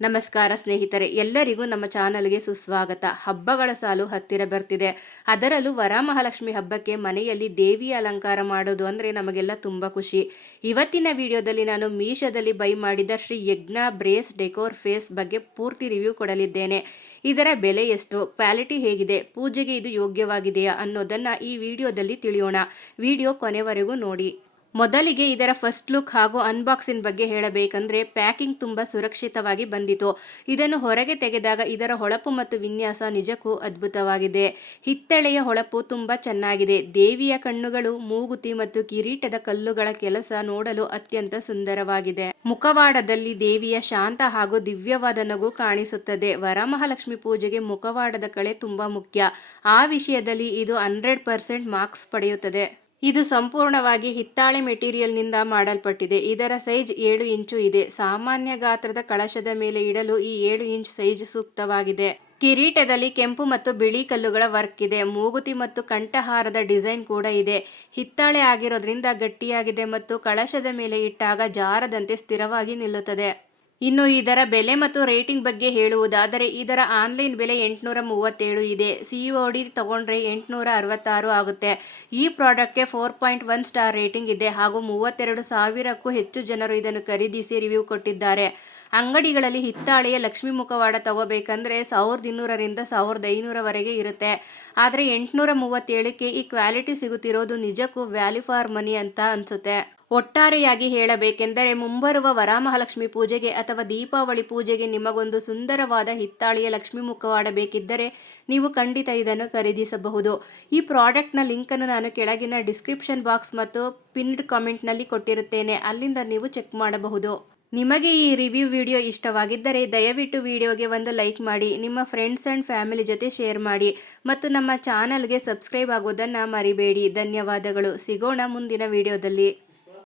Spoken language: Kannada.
ನಮಸ್ಕಾರ ಸ್ನೇಹಿತರೆ, ಎಲ್ಲರಿಗೂ ನಮ್ಮ ಚಾನಲ್ಗೆ ಸುಸ್ವಾಗತ. ಹಬ್ಬಗಳ ಸಾಲು ಹತ್ತಿರ ಬರ್ತಿದೆ. ಅದರಲ್ಲೂ ವರಮಹಾಲಕ್ಷ್ಮಿ ಹಬ್ಬಕ್ಕೆ ಮನೆಯಲ್ಲಿ ದೇವಿಯ ಅಲಂಕಾರ ಮಾಡೋದು ಅಂದರೆ ನಮಗೆಲ್ಲ ತುಂಬ ಖುಷಿ. ಇವತ್ತಿನ ವಿಡಿಯೋದಲ್ಲಿ ನಾನು ಮೀಶೋದಲ್ಲಿ ಬೈ ಮಾಡಿದ ಶ್ರೀ ಯಜ್ಞ ಬ್ರೇಸ್ ಡೆಕೋರ್ ಫೇಸ್ ಬಗ್ಗೆ ಪೂರ್ತಿ ರಿವ್ಯೂ ಕೊಡಲಿದ್ದೇನೆ. ಇದರ ಬೆಲೆ ಎಷ್ಟು, ಕ್ವಾಲಿಟಿ ಹೇಗಿದೆ, ಪೂಜೆಗೆ ಇದು ಯೋಗ್ಯವಾಗಿದೆಯಾ ಅನ್ನೋದನ್ನು ಈ ವಿಡಿಯೋದಲ್ಲಿ ತಿಳಿಯೋಣ. ವಿಡಿಯೋ ಕೊನೆವರೆಗೂ ನೋಡಿ. ಮೊದಲಿಗೆ ಇದರ ಫಸ್ಟ್ ಲುಕ್ ಹಾಗೂ ಅನ್ಬಾಕ್ಸಿಂಗ್ ಬಗ್ಗೆ ಹೇಳಬೇಕಂದ್ರೆ ಪ್ಯಾಕಿಂಗ್ ತುಂಬ ಸುರಕ್ಷಿತವಾಗಿ ಬಂದಿತು. ಇದನ್ನು ಹೊರಗೆ ತೆಗೆದಾಗ ಇದರ ಹೊಳಪು ಮತ್ತು ವಿನ್ಯಾಸ ನಿಜಕ್ಕೂ ಅದ್ಭುತವಾಗಿದೆ. ಹಿತ್ತಳೆಯ ಹೊಳಪು ತುಂಬ ಚೆನ್ನಾಗಿದೆ. ದೇವಿಯ ಕಣ್ಣುಗಳು, ಮೂಗುತಿ ಮತ್ತು ಕಿರೀಟದ ಕಲ್ಲುಗಳ ಕೆಲಸ ನೋಡಲು ಅತ್ಯಂತ ಸುಂದರವಾಗಿದೆ. ಮುಖವಾಡದಲ್ಲಿ ದೇವಿಯ ಶಾಂತ ಹಾಗೂ ದಿವ್ಯವಾದ ನಗು ಕಾಣಿಸುತ್ತದೆ. ವರಮಹಾಲಕ್ಷ್ಮಿ ಪೂಜೆಗೆ ಮುಖವಾಡದ ಕಳೆ ತುಂಬ ಮುಖ್ಯ. ಆ ವಿಷಯದಲ್ಲಿ ಇದು 100% ಮಾರ್ಕ್ಸ್ ಪಡೆಯುತ್ತದೆ. ಇದು ಸಂಪೂರ್ಣವಾಗಿ ಹಿತ್ತಾಳೆ ಮೆಟೀರಿಯಲ್ನಿಂದ ಮಾಡಲ್ಪಟ್ಟಿದೆ. ಇದರ ಸೈಜ್ 7 ಇಂಚು ಇದೆ. ಸಾಮಾನ್ಯ ಗಾತ್ರದ ಕಳಶದ ಮೇಲೆ ಇಡಲು ಈ 7 ಇಂಚ್ ಸೈಜ್ ಸೂಕ್ತವಾಗಿದೆ. ಕಿರೀಟದಲ್ಲಿ ಕೆಂಪು ಮತ್ತು ಬಿಳಿ ಕಲ್ಲುಗಳ ವರ್ಕ್ ಇದೆ. ಮೂಗುತಿ ಮತ್ತು ಕಂಠಹಾರದ ಡಿಸೈನ್ ಕೂಡ ಇದೆ. ಹಿತ್ತಾಳೆ ಆಗಿರೋದ್ರಿಂದ ಗಟ್ಟಿಯಾಗಿದೆ ಮತ್ತು ಕಳಶದ ಮೇಲೆ ಇಟ್ಟಾಗ ಜಾರದಂತೆ ಸ್ಥಿರವಾಗಿ ನಿಲ್ಲುತ್ತದೆ. ಇನ್ನು ಇದರ ಬೆಲೆ ಮತ್ತು ರೇಟಿಂಗ್ ಬಗ್ಗೆ ಹೇಳುವುದಾದರೆ ಇದರ ಆನ್ಲೈನ್ ಬೆಲೆ 837 ಇದೆ. COD ತಗೊಂಡ್ರೆ 866 ಆಗುತ್ತೆ. ಈ ಪ್ರಾಡಕ್ಟ್ಗೆ 4.1 ಸ್ಟಾರ್ ರೇಟಿಂಗ್ ಇದೆ ಹಾಗೂ 32,000ಕ್ಕೂ ಹೆಚ್ಚು ಜನರು ಇದನ್ನು ಖರೀದಿಸಿ ರಿವ್ಯೂ ಕೊಟ್ಟಿದ್ದಾರೆ. ಅಂಗಡಿಗಳಲ್ಲಿ ಹಿತ್ತಾಳೆಯ ಲಕ್ಷ್ಮಿ ಮುಖವಾಡ ತಗೋಬೇಕಂದ್ರೆ 1200ರಿಂದ 1500ವರೆಗೆ ಇರುತ್ತೆ. ಆದರೆ 837ಕ್ಕೆ ಈ ಕ್ವಾಲಿಟಿ ಸಿಗುತ್ತಿರೋದು ನಿಜಕ್ಕೂ ವ್ಯಾಲ್ಯೂ ಫಾರ್ ಮನಿ ಅಂತ ಅನ್ಸುತ್ತೆ. ಒಟ್ಟಾರೆಯಾಗಿ ಹೇಳಬೇಕೆಂದರೆ ಮುಂಬರುವ ವರಮಹಾಲಕ್ಷ್ಮಿ ಪೂಜೆಗೆ ಅಥವಾ ದೀಪಾವಳಿ ಪೂಜೆಗೆ ನಿಮಗೊಂದು ಸುಂದರವಾದ ಹಿತ್ತಾಳೆಯ ಲಕ್ಷ್ಮಿ ಮುಖವಾಡ ಬೇಕಿದ್ದರೆ ನೀವು ಖಂಡಿತ ಇದನ್ನು ಖರೀದಿಸಬಹುದು. ಈ ಪ್ರಾಡಕ್ಟ್ನ ಲಿಂಕನ್ನು ನಾನು ಕೆಳಗಿನ ಡಿಸ್ಕ್ರಿಪ್ಷನ್ ಬಾಕ್ಸ್ ಮತ್ತು ಪಿನ್ಡ್ ಕಾಮೆಂಟ್ನಲ್ಲಿ ಕೊಟ್ಟಿರುತ್ತೇನೆ. ಅಲ್ಲಿಂದ ನೀವು ಚೆಕ್ ಮಾಡಬಹುದು. ನಿಮಗೆ ಈ ರಿವ್ಯೂ ವಿಡಿಯೋ ಇಷ್ಟವಾಗಿದ್ದರೆ ದಯವಿಟ್ಟು ವಿಡಿಯೋಗೆ ಒಂದು ಲೈಕ್ ಮಾಡಿ, ನಿಮ್ಮ ಫ್ರೆಂಡ್ಸ್ ಆ್ಯಂಡ್ ಫ್ಯಾಮಿಲಿ ಜೊತೆ ಶೇರ್ ಮಾಡಿ ಮತ್ತು ನಮ್ಮ ಚಾನಲ್ಗೆ ಸಬ್ಸ್ಕ್ರೈಬ್ ಆಗೋದನ್ನು ಮರಿಬೇಡಿ. ಧನ್ಯವಾದಗಳು. ಸಿಗೋಣ ಮುಂದಿನ ವಿಡಿಯೋದಲ್ಲಿ.